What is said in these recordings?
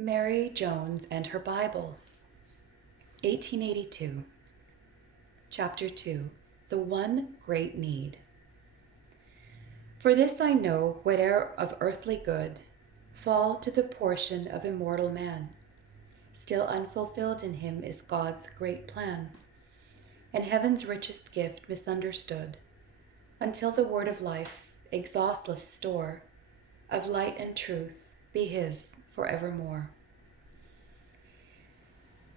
Mary Jones and Her Bible, 1882. Chapter 2, The One Great Need. For this I know, whate'er of earthly good fall to the portion of immortal man, still unfulfilled in him is God's great plan, and heaven's richest gift misunderstood, until the word of life, exhaustless store of light and truth, be his forevermore.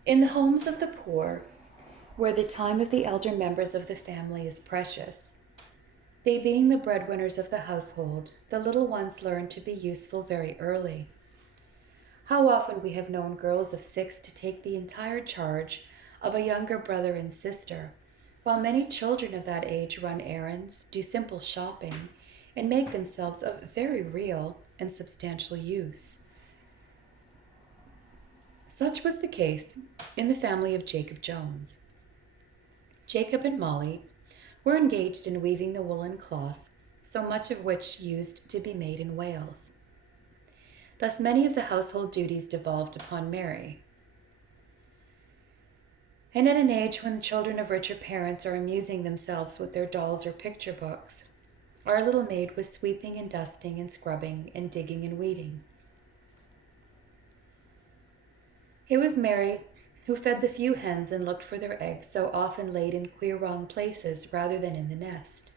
In the homes of the poor, where the time of the elder members of the family is precious, they being the breadwinners of the household, the little ones learn to be useful very early. How often we have known girls of 6 to take the entire charge of a younger brother and sister, while many children of that age run errands, do simple shopping, and make themselves of very real and substantial use. Such was the case in the family of Jacob Jones. Jacob and Molly were engaged in weaving the woolen cloth, so much of which used to be made in Wales. Thus many of the household duties devolved upon Mary. And at an age when the children of richer parents are amusing themselves with their dolls or picture books, our little maid was sweeping and dusting and scrubbing and digging and weeding. It was Mary who fed the few hens and looked for their eggs so often laid in queer wrong places rather than in the nest.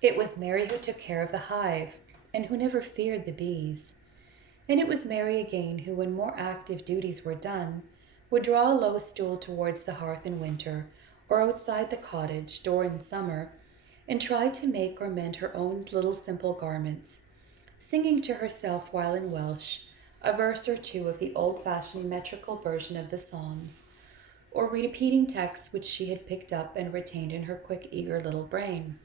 It was Mary who took care of the hive and who never feared the bees. And it was Mary again who, when more active duties were done, would draw a low stool towards the hearth in winter or outside the cottage door in summer and try to make or mend her own little simple garments, singing to herself while in Welsh a verse or two of the old-fashioned metrical version of the Psalms, or repeating texts which she had picked up and retained in her quick, eager little brain.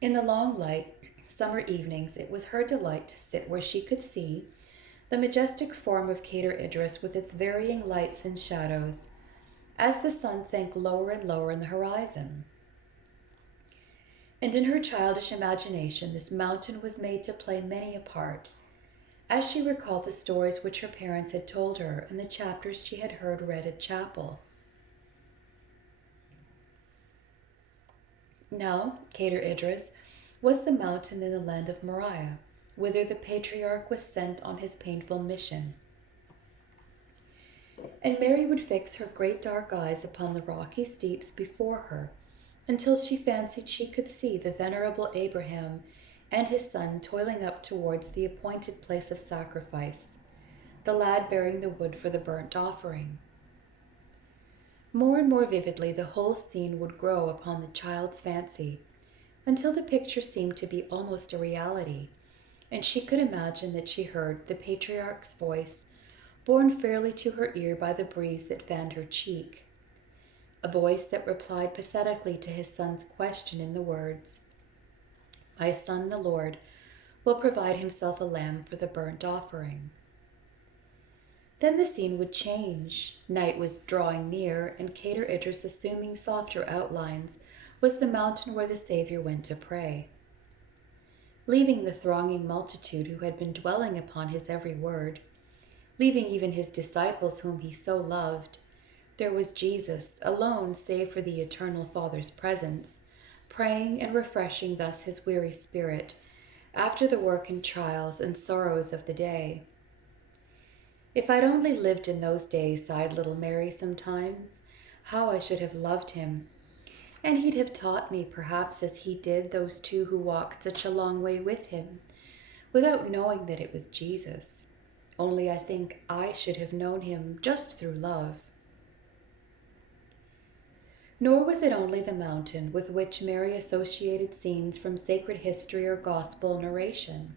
In the long light summer evenings, it was her delight to sit where she could see the majestic form of Cader Idris with its varying lights and shadows as the sun sank lower and lower in the horizon. And in her childish imagination, this mountain was made to play many a part, as she recalled the stories which her parents had told her and the chapters she had heard read at chapel. Now, Cader Idris was the mountain in the land of Moriah, whither the patriarch was sent on his painful mission. And Mary would fix her great dark eyes upon the rocky steeps before her, until she fancied she could see the venerable Abraham and his son toiling up towards the appointed place of sacrifice, the lad bearing the wood for the burnt offering. More and more vividly the whole scene would grow upon the child's fancy, until the picture seemed to be almost a reality, and she could imagine that she heard the patriarch's voice borne fairly to her ear by the breeze that fanned her cheek, a voice that replied pathetically to his son's question in the words, "My son, the Lord, will provide himself a lamb for the burnt offering." Then the scene would change. Night was drawing near, and Cader Idris, assuming softer outlines, was the mountain where the Savior went to pray. Leaving the thronging multitude who had been dwelling upon his every word, leaving even his disciples whom he so loved, there was Jesus, alone save for the eternal Father's presence, praying and refreshing thus his weary spirit after the work and trials and sorrows of the day. "If I'd only lived in those days," sighed little Mary sometimes, "how I should have loved him. And he'd have taught me, perhaps, as he did those two who walked such a long way with him, without knowing that it was Jesus. Only I think I should have known him just through love." Nor was it only the mountain with which Mary associated scenes from sacred history or gospel narration.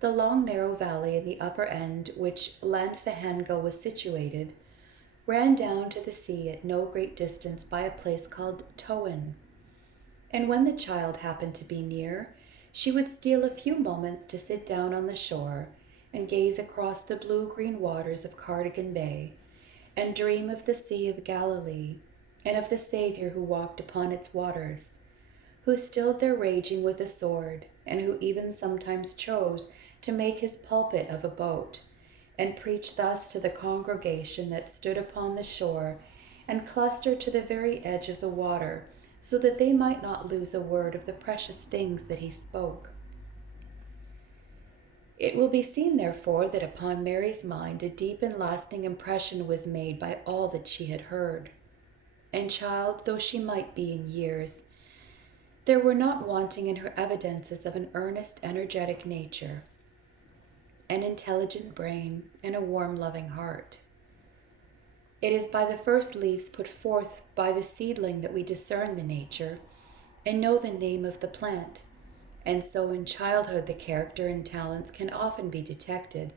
The long narrow valley in the upper end, which Llanfihangel was situated, ran down to the sea at no great distance by a place called Tywyn. And when the child happened to be near, she would steal a few moments to sit down on the shore and gaze across the blue-green waters of Cardigan Bay, and dream of the Sea of Galilee, and of the Savior who walked upon its waters, who stilled their raging with a sword, and who even sometimes chose to make his pulpit of a boat, and preach thus to the congregation that stood upon the shore and clustered to the very edge of the water, so that they might not lose a word of the precious things that he spoke. It will be seen, therefore, that upon Mary's mind a deep and lasting impression was made by all that she had heard. And child though she might be in years, there were not wanting in her evidences of an earnest, energetic nature, an intelligent brain, and a warm, loving heart. It is by the first leaves put forth by the seedling that we discern the nature and know the name of the plant, and so in childhood the character and talents can often be detected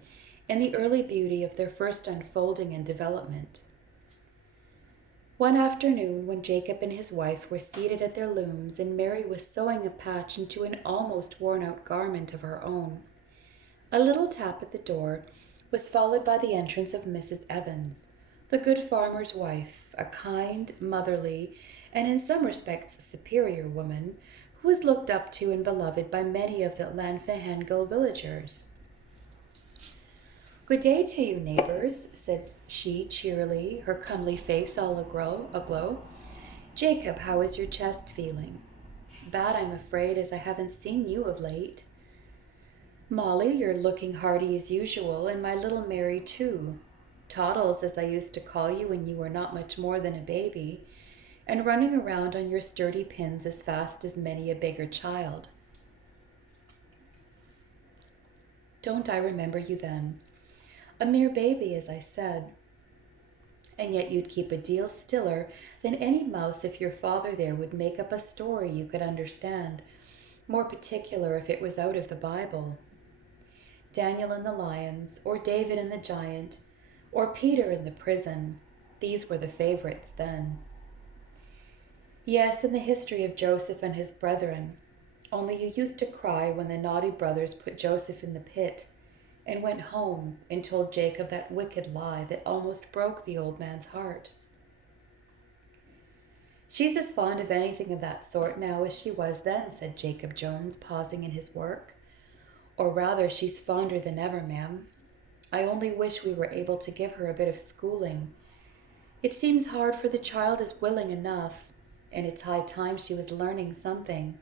in the early beauty of their first unfolding and development. One afternoon, when Jacob and his wife were seated at their looms and Mary was sewing a patch into an almost worn-out garment of her own, a little tap at the door was followed by the entrance of Mrs. Evans, the good farmer's wife, a kind, motherly, and in some respects superior woman, who was looked up to and beloved by many of the Llanfihangel villagers. "Good day to you, neighbors," said she cheerily, her comely face all aglow. "Jacob, how is your chest feeling?" "Bad, I'm afraid, as I haven't seen you of late." "Molly, you're looking hearty as usual, and my little Mary too. Toddles, as I used to call you when you were not much more than a baby, and running around on your sturdy pins as fast as many a bigger child." "Don't I remember you then? A mere baby, as I said. And yet you'd keep a deal stiller than any mouse if your father there would make up a story you could understand, more particular if it was out of the Bible. Daniel and the lions, or David and the giant, or Peter in the prison, these were the favorites then. Yes, and the history of Joseph and his brethren, only you used to cry when the naughty brothers put Joseph in the pit, and went home and told Jacob that wicked lie that almost broke the old man's heart. "She's as fond of anything of that sort now as she was then," said Jacob Jones, pausing in his work. "Or rather, she's fonder than ever, ma'am. I only wish we were able to give her a bit of schooling. It seems hard, for the child is willing enough, and it's high time she was learning something.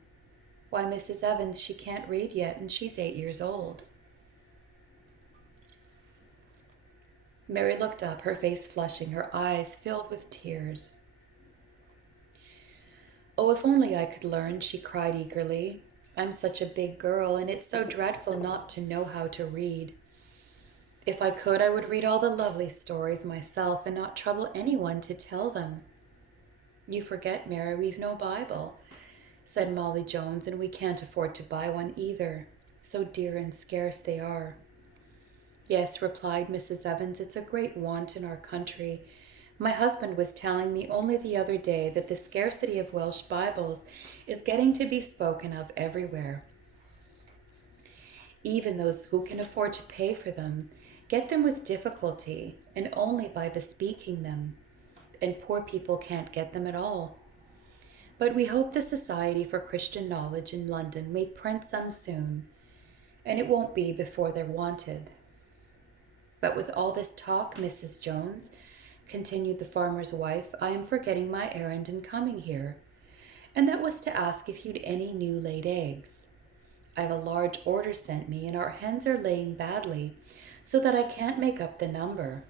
Why, Mrs. Evans, she can't read yet, and she's 8 years old." Mary looked up, her face flushing, her eyes filled with tears. "Oh, if only I could learn," she cried eagerly. "I'm such a big girl, and it's so dreadful not to know how to read. If I could, I would read all the lovely stories myself and not trouble anyone to tell them." "You forget, Mary, we've no Bible," said Molly Jones, "and we can't afford to buy one either. So dear and scarce they are." "Yes," replied Mrs. Evans, "it's a great want in our country. My husband was telling me only the other day that the scarcity of Welsh Bibles is getting to be spoken of everywhere. Even those who can afford to pay for them get them with difficulty and only by bespeaking them, and poor people can't get them at all. But we hope the Society for Christian Knowledge in London may print some soon, and it won't be before they're wanted. But with all this talk, Mrs. Jones," continued the farmer's wife, "I am forgetting my errand in coming here, and that was to ask if you'd any new laid eggs. I've a large order sent me, and our hens are laying badly, so that I can't make up the number.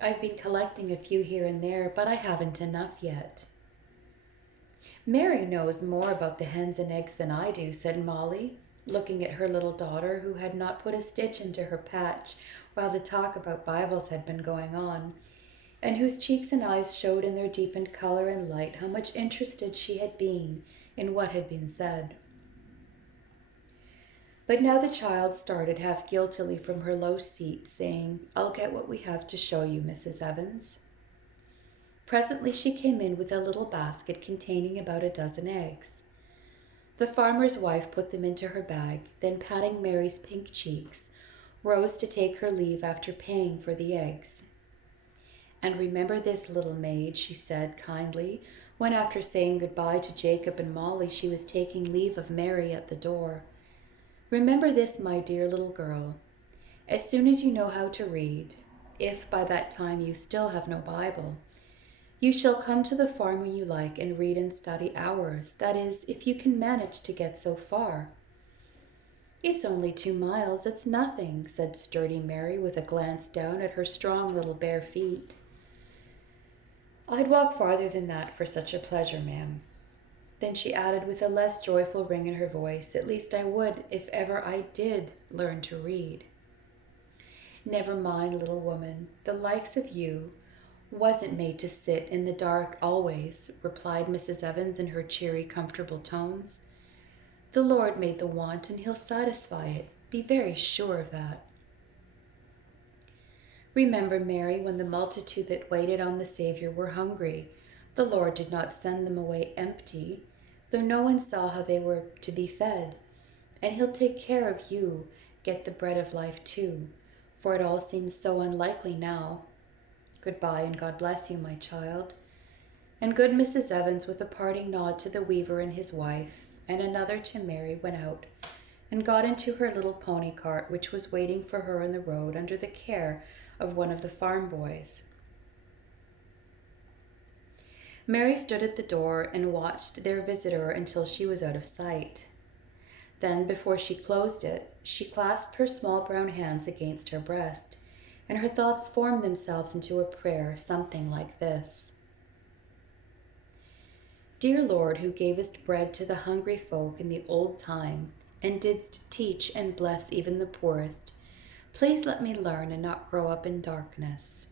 I've been collecting a few here and there, but I haven't enough yet." "Mary knows more about the hens and eggs than I do," said Molly, looking at her little daughter, who had not put a stitch into her patch while the talk about Bibles had been going on, and whose cheeks and eyes showed in their deepened color and light how much interested she had been in what had been said. But now the child started half guiltily from her low seat, saying, "I'll get what we have to show you, Mrs. Evans." Presently she came in with a little basket containing about a dozen eggs. The farmer's wife put them into her bag, then patting Mary's pink cheeks, rose to take her leave after paying for the eggs. "And remember this, little maid," she said kindly, when after saying goodbye to Jacob and Molly, she was taking leave of Mary at the door. Remember this, my dear little girl. As soon as you know how to read, if by that time you still have no Bible, you shall come to the farm when you like and read and study hours. That is, if you can manage to get so far. It's only 2 miles, it's nothing, said sturdy Mary with a glance down at her strong little bare feet. I'd walk farther than that for such a pleasure, ma'am. Then she added with a less joyful ring in her voice, at least I would if ever I did learn to read. Never mind, little woman, the likes of you wasn't made to sit in the dark always, replied Mrs. Evans in her cheery, comfortable tones. The Lord made the want, and he'll satisfy it. Be very sure of that. Remember, Mary, when the multitude that waited on the Savior were hungry, the Lord did not send them away empty, though no one saw how they were to be fed. And he'll take care of you, get the bread of life too, for it all seems so unlikely now. Goodbye, and God bless you, my child. And good Mrs. Evans, with a parting nod to the weaver and his wife, and another to Mary, went out and got into her little pony cart, which was waiting for her in the road under the care of one of the farm boys. Mary stood at the door and watched their visitor until she was out of sight. Then, before she closed it, she clasped her small brown hands against her breast, and her thoughts formed themselves into a prayer, something like this. Dear Lord, who gavest bread to the hungry folk in the old time, and didst teach and bless even the poorest, please let me learn and not grow up in darkness.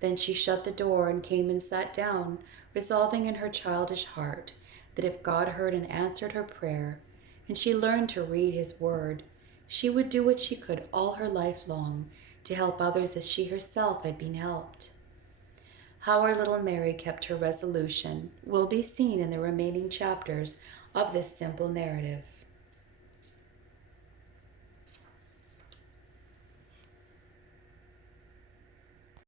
Then she shut the door and came and sat down, resolving in her childish heart that if God heard and answered her prayer, and she learned to read his word, she would do what she could all her life long to help others as she herself had been helped. How our little Mary kept her resolution will be seen in the remaining chapters of this simple narrative.